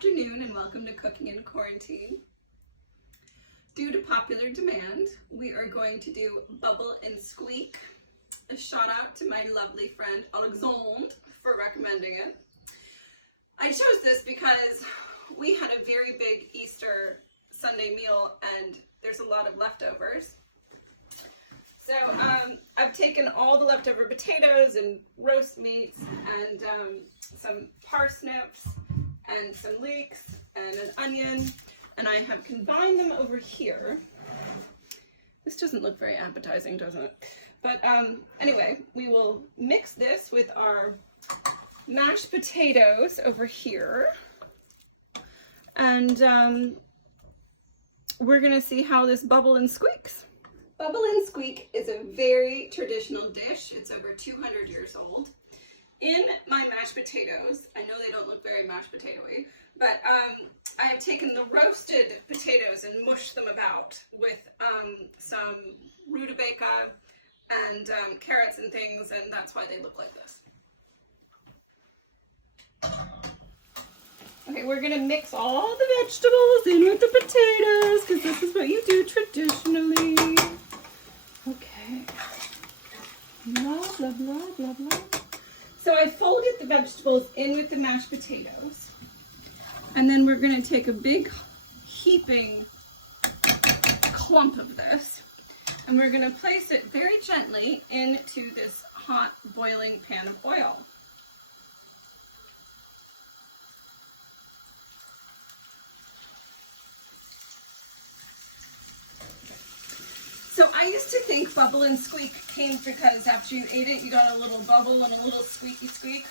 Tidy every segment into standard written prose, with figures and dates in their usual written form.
afternoon and welcome to Cooking in Quarantine. Due to popular demand, we are going to do Bubble and Squeak. A shout out to my lovely friend Alexandre for recommending it. I chose this because we had a very big Easter Sunday meal and there's a lot of leftovers. So I've taken all the leftover potatoes and roast meats and some parsnips and some leeks and an onion, and I have combined them over here. This doesn't look very appetizing, doesn't it? But anyway, we will mix this with our mashed potatoes over here, and we're gonna see how this bubble and squeaks. Bubble and Squeak is a very traditional dish. It's over 200 years old. In my mashed potatoes, I know they don't look very mashed potato-y, but I have taken the roasted potatoes and mushed them about with some rutabaga and carrots and things, and that's why they look like this. Okay, we're gonna mix all the vegetables in with the potatoes because this is what you do traditionally. Okay. Blah, blah, blah, blah, blah. So I folded the vegetables in with the mashed potatoes. And then we're going to take a big heaping clump of this. And we're going to place it very gently into this hot boiling pan of oil. So I used to think Bubble and Squeak came because after you ate it, you got a little bubble and a little squeaky squeak.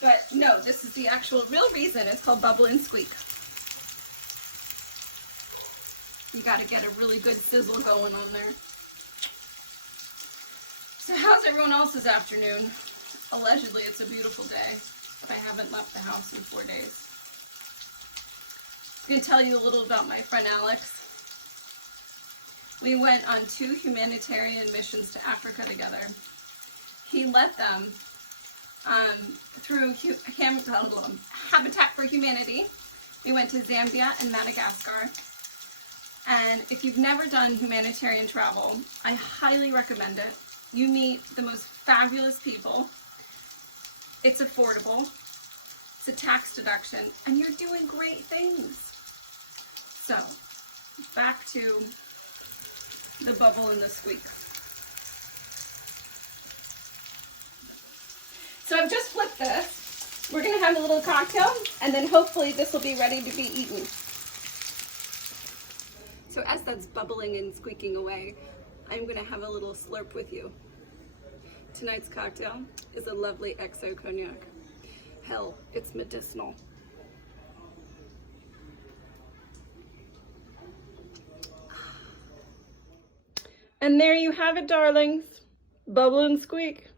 But no, this is the actual real reason it's called Bubble and Squeak. You got to get a really good sizzle going on there. So how's everyone else's afternoon? Allegedly, it's a beautiful day, but I haven't left the house in 4 days. I'm going to tell you a little about my friend Alex. We went on 2 humanitarian missions to Africa together. He led them through Habitat for Humanity. We went to Zambia and Madagascar. And if you've never done humanitarian travel, I highly recommend it. You meet the most fabulous people. It's affordable. It's a tax deduction. And you're doing great things. So, back to the bubble and the squeak. So I've just flipped this. We're gonna have a little cocktail and then hopefully this will be ready to be eaten. So as that's bubbling and squeaking away, I'm gonna have a little slurp with you. Tonight's cocktail is a lovely XO cognac. Hell, it's medicinal. And there you have it, darlings. Bubble and Squeak.